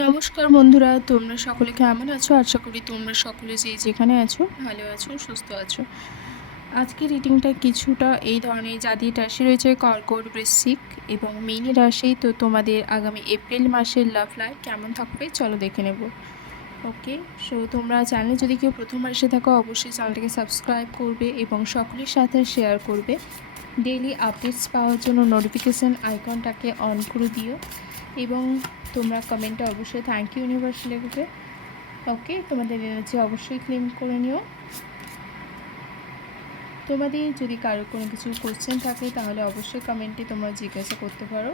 নমস্কার বন্ধুরা, তোমরা সকলে কেমন আছো? আশা করি তোমরা সকলে যেখানে আছো ভালো আছো, সুস্থ আছো। আজকের রিডিংটা কিছুটা এই ধরনের, যাদের রাশি রয়েছে কর্কট, বৃশ্চিক এবং মীন রাশি। তো তোমাদের আগামী এপ্রিল মাসের লাভ লাইফ কেমন থাকবে চলো দেখে নেব। ওকে, সো তোমরা চ্যানেলে যদি কেউ প্রথমবার এসে থাকো অবশ্যই চ্যানেলটাকে সাবস্ক্রাইব করবে এবং সকলের সাথে শেয়ার করবে। ডেইলি আপডেটস পাওয়ার জন্য নোটিফিকেশান আইকনটাকে অন করে দিও এবং তোমরা কমেন্টে অবশ্যই থ্যাংক ইউ ইউনিভার্স লিখবে। ওকে, তোমাদের এনার্জি অবশ্যই ক্লেম করে নিও। তোমাদের যদি কারো কোনো কিছু কোশ্চেন থাকে তাহলে অবশ্যই কমেন্টে তোমরা জিজ্ঞাসা করতে পারো।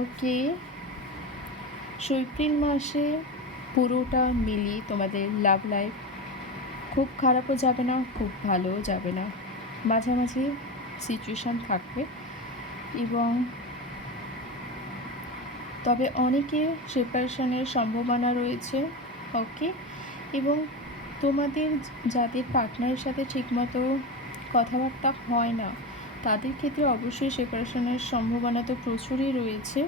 ওকে, এপ্রিল মাসে পুরোটা মিলিয়ে তোমাদের লাভ লাইফ খুব খারাপও যাবে না, খুব ভালোও যাবে না, মাঝামাঝি সিচুয়েশান থাকবে। এবং তবে অনেকে সেপারেশনের সম্ভাবনা রয়েছে। ওকে, এবং তোমাদের যাদের পার্টনারের সাথে ঠিকমতো কথাবার্তা হয় না তাদের ক্ষেত্রে অবশ্যই সেপারেশনের সম্ভাবনা তো প্রচুরই রয়েছে।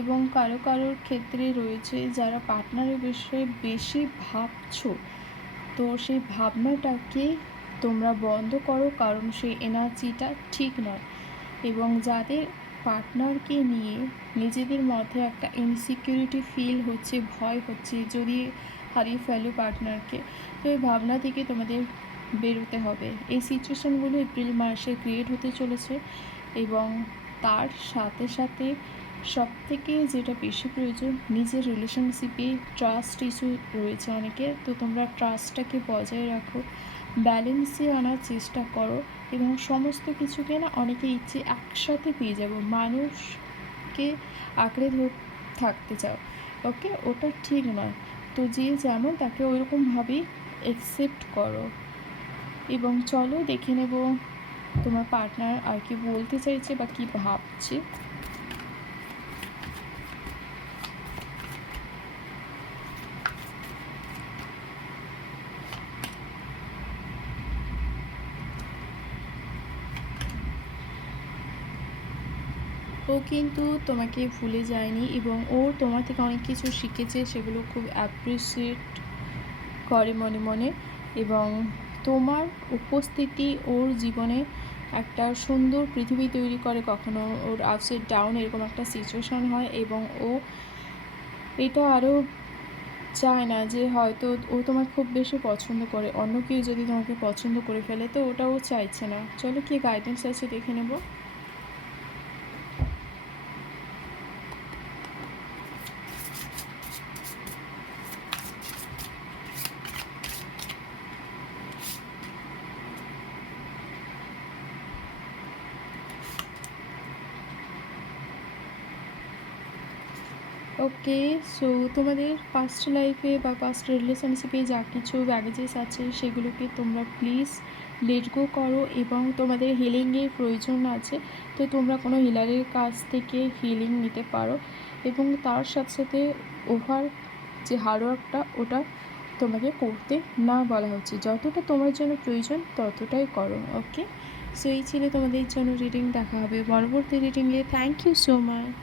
এবং কারো কারোর ক্ষেত্রে রয়েছে যারা পার্টনারের বিষয়ে বেশি ভাবছো, তো সেই ভাবনাটাকে তোমরা বন্ধ করো, কারণ সেই এনার্জিটা ঠিক নয়। এবং যাদের পার্টনারকে নিয়ে নিজেদের মধ্যে একটা ইনসিকিউরিটি ফিল হচ্ছে, ভয় হচ্ছে যদি হারিয়ে ফেলো পার্টনারকে, তো এই ভাবনা থেকে তোমাদের বেরোতে হবে। এই সিচুয়েশানগুলো এপ্রিল মাসে ক্রিয়েট হতে চলেছে। এবং তার সাথে সাথে সবথেকে যেটা বেশি প্রয়োজন, নিজের রিলেশনশিপে ট্রাস্ট ইস্যু রয়েছে অনেকের, তো তোমরা ট্রাস্টটাকে বজায় রাখো, ব্যালেন্সে আনার চেষ্টা করো। এবং সমস্ত কিছুকে না অনেকে ইচ্ছে একসাথে পেয়ে যাব, মানুষকে আঁকড়ে থাকতে চাও। ওকে, ওটা ঠিক নয়। তো যে যেমন তাকে ওইরকমভাবেই অ্যাকসেপ্ট করো। এবং চলো দেখে নেব তোমার পার্টনার আর কি বলতে চাইছে বা কি ভাবছে। ও কিন্তু তোমাকে ভুলে যায়নি এবং ও তোমার থেকে অনেক কিছু শিখেছে, সেগুলো খুব অ্যাপ্রিসিয়েট করে মনে মনে। এবং তোমার উপস্থিতি ওর জীবনে একটা সুন্দর পৃথিবী তৈরি করে, কখনো ওর আপসেট ডাউন এরকম একটা সিচুয়েশান হয় এবং ও এটা আরও চায় না যে হয়তো ও তোমার খুব বেশি পছন্দ করে, অন্য কেউ যদি তোমাকে পছন্দ করে ফেলে, তো ওটাও চাইছে না। চলো কি গাইডেন্স আছে দেখে নেব। ওকে, সো তোমাদের পাস্ট লাইফে বা পাস্ট রিলেশনশিপে যা কিছু ব্যাগেজেস আছে সেগুলোকে তোমরা প্লিজ লেট গো করো। এবং তোমাদের হিলিংয়ের প্রয়োজন আছে, তো তোমরা কোনো হিলারের কাছ থেকে হিলিং নিতে পারো। এবং তার সাথে সাথে ওভার যে হার্ডওয়ার্কটা ওটা তোমাকে করতে না বলা হচ্ছে, যতটা তোমার জন্য প্রয়োজন ততটাই করো। ওকে, সো এই ছিল তোমাদের জন্য রিডিং। দেখা হবে পরবর্তী রিডিংয়ে। Thank you so much.